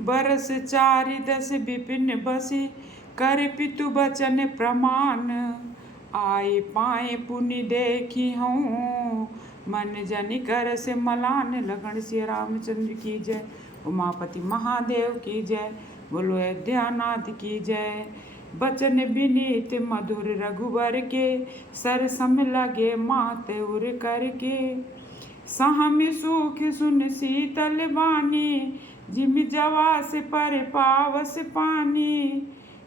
बरस चारि दस विपिन बसी कर पितु बचन प्रमाण। आए पाए पुनि देखी हूँ मन जन कर से मलान। लगन श्री रामचंद्र की जय। उमापति महादेव की जय। बोलो अयोध्यानाथ की जय। बचन विनीत मधुर रघुवर के सर सम लगे मात उर करके। सहम सुख सुन शीतल बानी जिम जवास पर पावस पानी।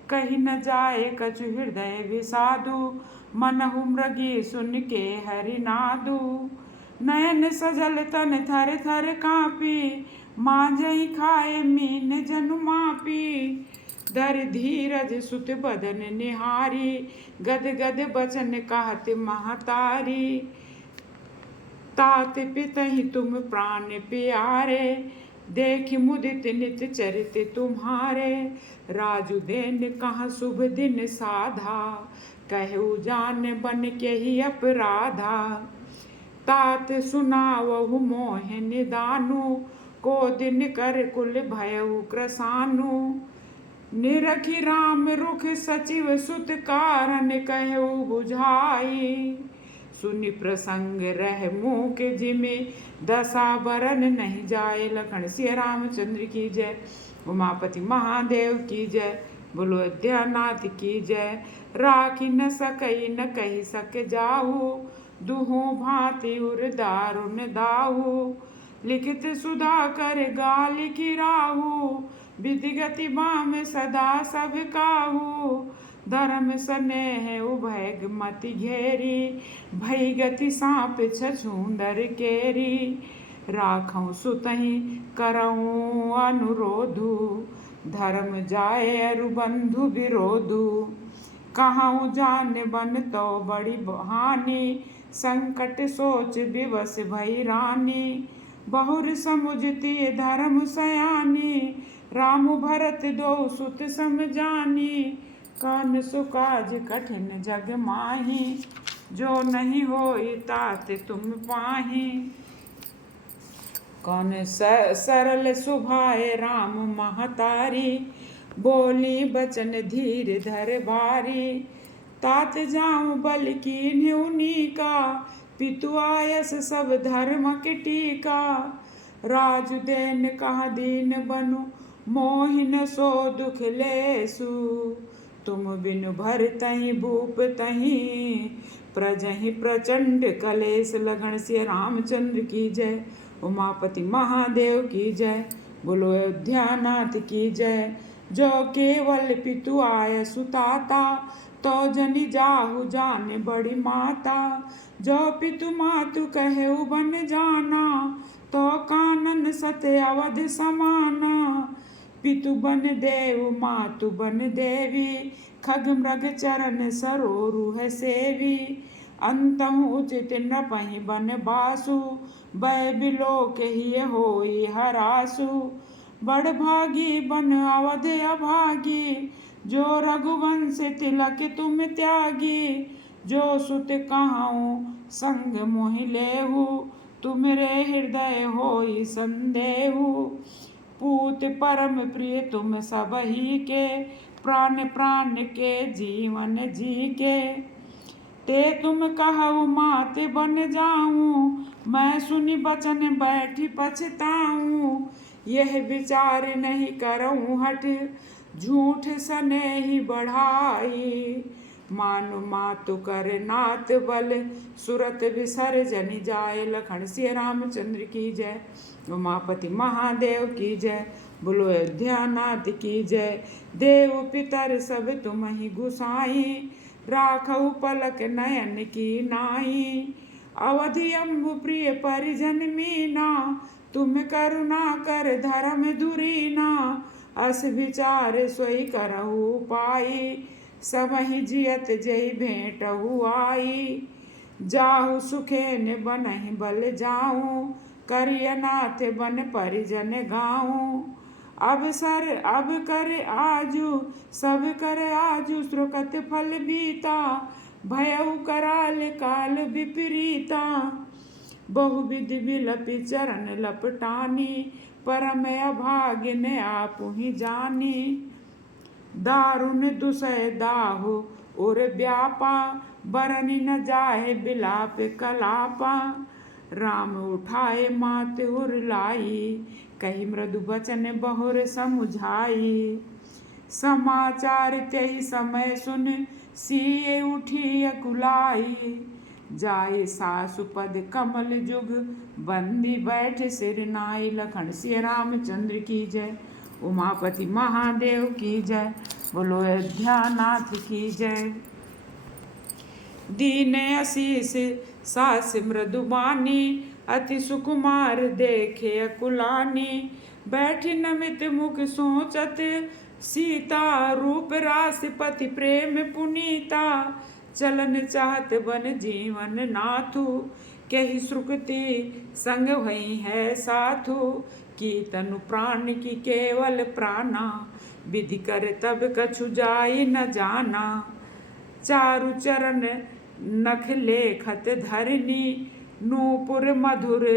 कही न जाए कछु हृदय विषादु मनहु मृगी सुन के हरि नादु। नयन सजल तन थर थर कापी मांझहि खाए मीन जनु मापी। धर धीरज सुत बदन निहारी गद गद बचन कहत महतारी। तात पितहि तुम प्राण प्यारे देख मुदित नित चरित तुम्हारे। राजु देन कहाँ शुभ दिन साधा कहु जान बन के ही अपराधा। तात सुनावहु मोह निदानु को दिन कर कुल भयउ क्रसानु। निरखी राम रुख सचिव सुत कारण कहु बुझाई। सुनि प्रसंग रह मूक जिमे दशा बरन नहीं जाए। लखन श्री रामचंद्र की जय। उमापति महादेव की जय। बोलो अयोध्यानाथ की जय। राखी न सकई न कही सक जाहू दुहु भांति उर दारुण दाहू। लिखित सुधा कर गाल की राहू विधि गति बाम सदा सब काहू। धर्म स्नेह उभय मति घेरी भई गति साप छछूंदर केरी। राखऊं सुतहि करऊं अनुरोधु धर्म जाए अरु बंधु विरोधु। कहाऊं जान बन तो बड़ी हानि संकट सोच विवश भई रानी। बहुर समुझती धर्म सयानी राम भरत दो सुत सम जानी। कौन सुकाज कठिन जग माही जो नहीं होई तात तुम पाही। कौन सरल सुभाए राम महतारी बोली बचन धीर धर बारी। तात जाऊं बल की उनी का पितु आयस सब धर्म के टीका। राजु देन कहा दीन बनु मोहिन सो दुख लेसु। तुम बिनु भर तहि भूप तहि प्रजहि प्रचंड कलेश। लगन श्री रामचंद्र की जय। उमापति महादेव की जय। बोलो अयोध्यानाथ की जय। जो केवल पितु आय सुताता तो जनि जाहु जाने बड़ी माता। जो पितु मातु कहेउ बन जाना तो कानन सत अवध समाना। पितु बन देव मातु बन देवी खग मृग चरण सरोरु सेवी। अंतहु उचित न पहि बन बासु भय बिलोक ही होई हरासु। बड़ भागी बन अवध अभागी जो रघुवंश तिलक तुम त्यागी। जो सुत कहाऊं संग मोहि लेहु तुमरे हृदय होई संदेहु। पूत परम प्रिय तुम सब ही के प्राण प्राण के जीवन जी के। ते तुम कहु मात बन जाऊं मैं सुनि बचन बैठी पछताऊं। यह विचार नहीं करऊं हठ झूठ स्नेहि बढ़ाई। मानु मातु कर नात बल सुरत विसर्जन जाए। लखन श्री रामचंद्र की जय। उमापति महादेव की जय। बोलो अयोध्यानाथ की जय। देव पितर सब तुम ही गुसाई राखऊ पलक नयन की नाई। अवधि अम्बु प्रिय परिजन मीना तुम करुणा कर धर्म धुरीना। अस विचार सोई करहु पाई सबहि जियत जय भेंटहु आई। जाहु सुखेन बनहि बल जाऊं करियनाथ बन परिजन गाऊं। अब कर आजू सब कर आजू श्रुकत फल बीता। भयउ कराल काल विपरीता। बहुविधि विलपि चरण लपटानी, परम अभाग्य ने आप ही जानी। दारुण दुसह दाहु और व्यापा, बरनी न जाहे बिलाप कलापा। राम उठाए मात उर लाई, कही मृदु बचन बहुर समुझाई। समाचार त्यही समय सुन, सिए उठी अकुलाई। जाए सासु पद कमल जुग, बंदी बैठ सिर नाई। लखन सिय रामचंद्र की जय, उमापति महादेव की जय, बोलो अयोध्यानाथ की जय। दीन आशीष सास मृदुबानी, अति सुकुमार देखे अकुलानी। बैठी नमित मुख सोचत, सीता रूप रास पति प्रेम पुनीता। चलन चाहत बन जीवन नाथु, कही सुकृति संग भई है साथु। की तनु प्राण की केवल प्राणा, विधि कर तब कछु जाई न जाना। चारु चरण नख लेखत धरनी, नूपुर मधुर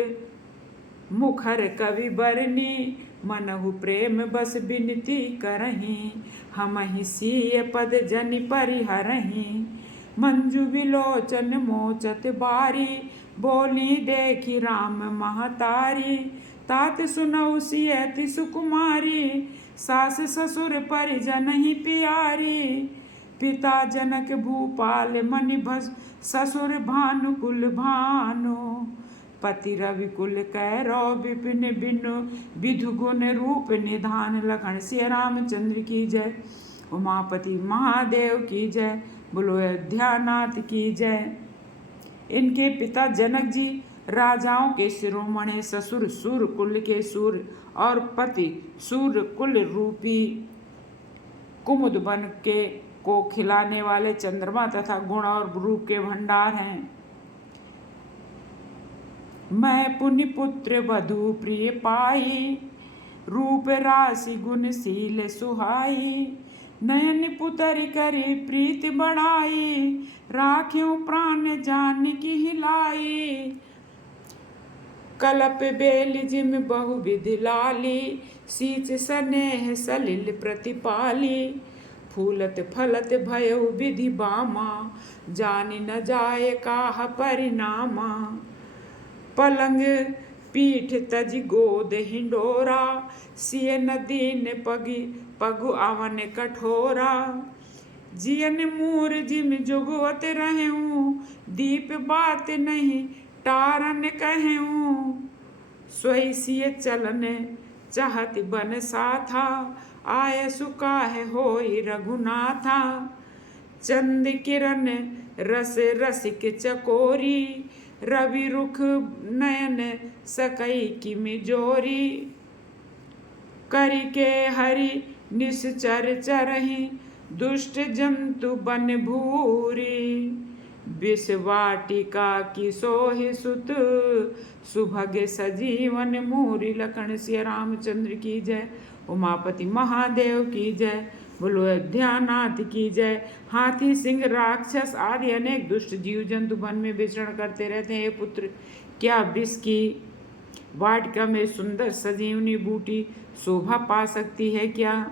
मुखर कवि बरनी। मनहु प्रेम बस बिनती करहीं, हमहि सिय पद जनि परिहरहीं। मंजु विलोचन मोचत बारी, बोली देखी राम महतारी। तात सुनऊ सिय अति सुकुमारी, सास ससुर परिजन ही प्यारी। पिता जनक भूपाल मनि भस, ससुर भानुकुल भानु। पति रविकुल कैरव विपिन बिनु, विधु गुण रूप निधान। लखन सिय रामचंद्र की जय, उमापति महादेव की जय, बोलो अयोध्यानाथ की जय। इनके पिता जनक जी राजाओं के शिरोमणि, ससुर सूर कुल के सूर और पति सूर कुल रूपी कुमुद बन के को खिलाने वाले चंद्रमा तथा गुण और रूप के भंडार हैं। मैं पुण्य पुत्र वधु प्रिय पाई, रूप राशि गुणशील सुहाई। नयन पुतरि करी प्रीति बढ़ाई, राख्यों प्राण जान की हिलाई। कलप बेल जिम बहुविधि लाली, सींच स्नेह सलिल प्रतिपाली। फूलत फलत भयउ विधि बामा, जानि न जाए काह परिणामा। पलंग पीठ तज गोद हिंडोरा, सिय न दीन पगु अवन कठोरा। जियन मूर जिम जुगवत रहूं, दीप बात नहीं टारन कहूं। सोई सिय चलन चाहत बन साथा, आय सुकाह होई रघुनाथा। चंद किरण रस रसिक चकोरी, रवि रुख नयन सकई की मिजोरी। करि के हरि निश्चर चरहि, दुष्ट जंतु बन भूरी। विष वाटिका की सोहि सुत, सुभग सजीवन मूरी। लखन सिय रामचंद्र की जय, उमापति महादेव की जय, बोलो अयोध्यानाथ की जय। हाथी सिंह राक्षस आदि अनेक दुष्ट जीव जंतु वन में विचरण करते रहते हैं। हे पुत्र, क्या विष की वाटिका में सुंदर सजीवनी बूटी शोभा पा सकती है क्या?